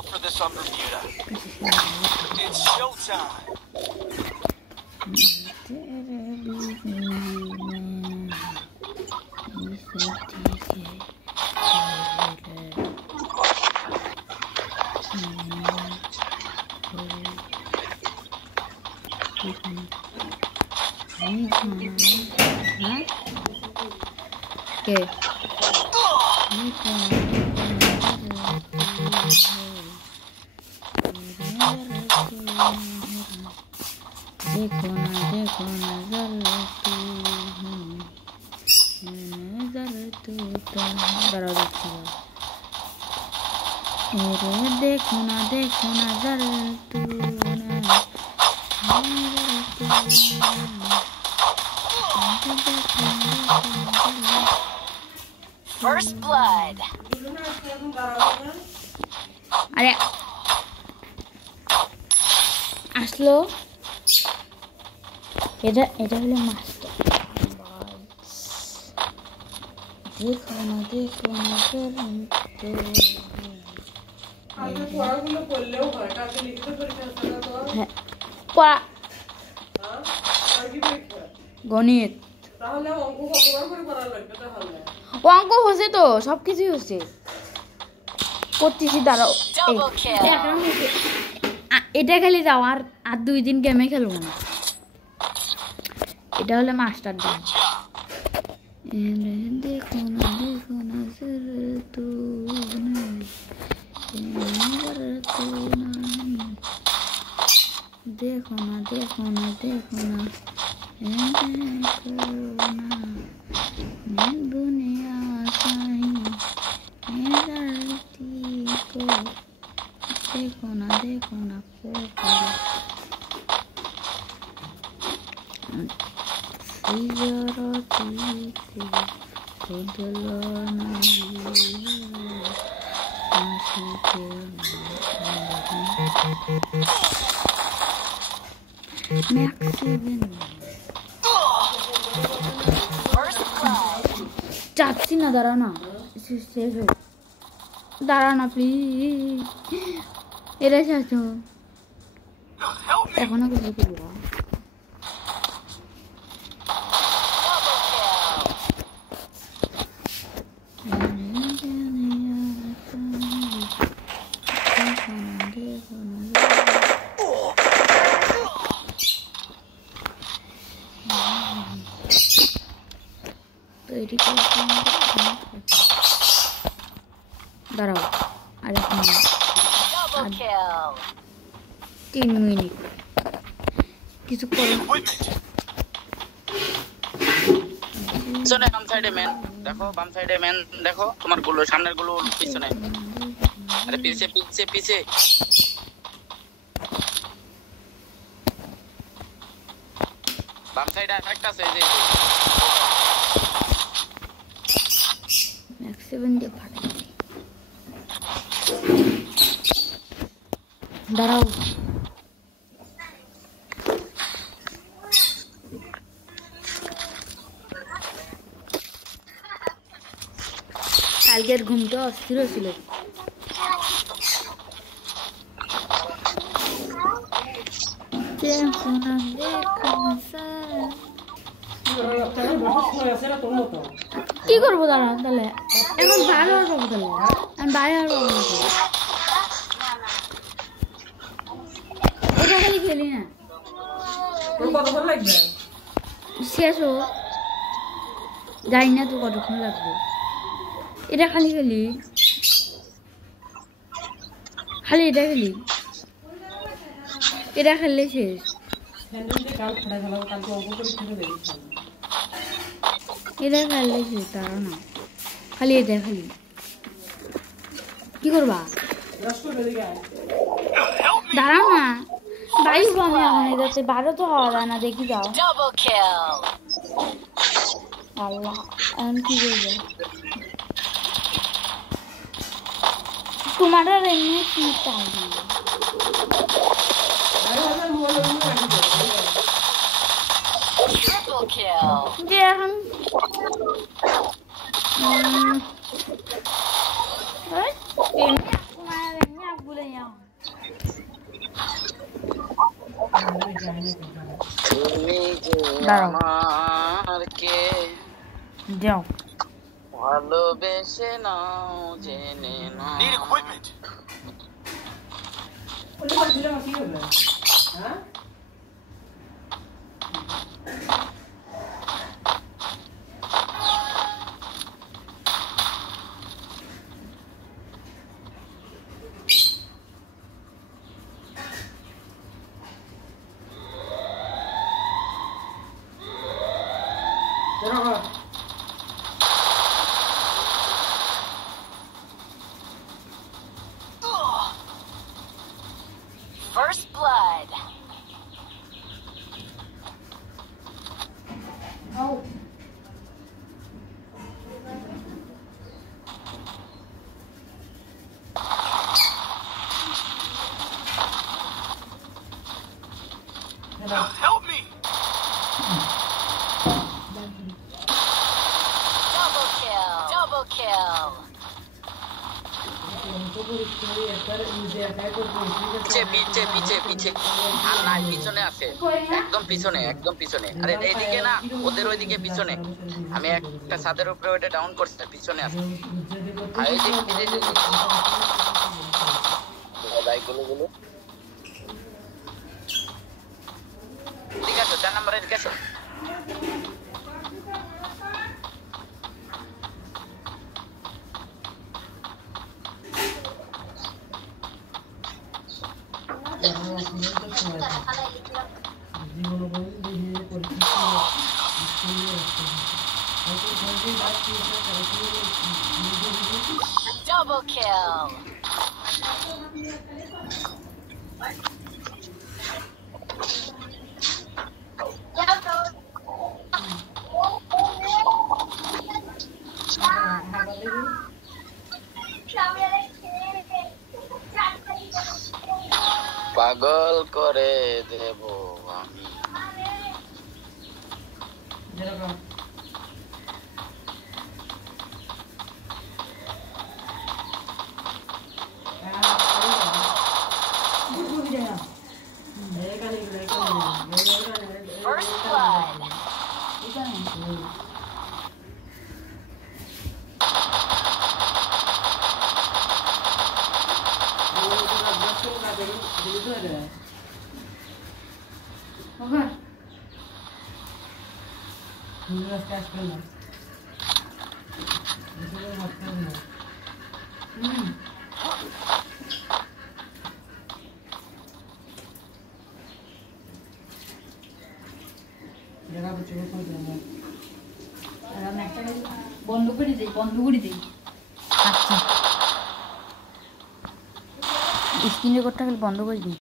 fell for this on Bermuda. It's showtime. Okay. देखो ना नजर तू डरा देखो ना नजर तू First blood. अरे আসলো এটা হলো মাস্টার দেখো না আগে পড়াগুলো করলেও হয় কালকে লিখিত পরীক্ষা আছে না তো পড়া আর কি পরীক্ষা গণিত তাহলে অঙ্ক কতবার করে করা লাগবে তাহলে অঙ্ক হচ্ছে তো সবকিছুই হচ্ছে করতেছি দাঁড়াও এটা খেলে যাও আর 2 দিন গেমে খেলবো না এটা হলো মাস্টার ডান দেখো না তু देखो ना दुनिया साई धरती को देखो ना चाची ना दाराना प्लीज এরা চাচো এখন কিছু করবো দাঁড়াও আর 3 মিনিট কিছু করো পিছনে বাম সাইডে ম্যান দেখো তোমার গুলো সামনের গুলো পিছনে আরে পিছে বাম সাইডে একটা আছে যে ম্যাক্সিমাম দিয়ে ফাটাই দাঁড়াও কালকের ঘুমটা অস্থির ছিল কি করবো দাঁড়া তাহলে এখন বাইরে আর পাবো তাহলে আমি বাইরে আর পাবো না ওটা খালি খেলি না শেষ হো জানি না তো কতক্ষণ লাগবে এটা খালি এটা খেললে শেষ এটা খেললে শেষ তারা না খালি এটা কি করবা দাঁড়াও না বায়ু কমে এখন যাচ্ছে 12 তো হওয়া যায় না দেখি যাও আল্লাহ এখন কি করবে তোমার আর এমনি কি চাই যে এখন তোমার এমনি বলে তুমি যে দাঁড়াও। আমার কে যাও ভালোবেসে নাও জেনে নাও। Need equipment. ওটা বলছিল কি হবে হ্যাঁ First blood. Help me. Double kill. Double kill. পিছে পিছে পিছে পিছে আর নাই পিছনে আছে একদম পিছনে একদম পিছনে আরে এইদিকে না ওদের ওইদিকে পিছনে আমি একটা ছাদের উপরে ওইটা ডাউন করছি পিছনে আছে আর এই যে বাইকগুলো গুলো ঠিক আছে 4 নম্বরে ঠিক আছে Double kill. পাগল করে দেব আমি First blood. বন্ধ করে দেই আচ্ছা স্ক্রিন রেকর্ডটা খালি বন্ধ করে দিই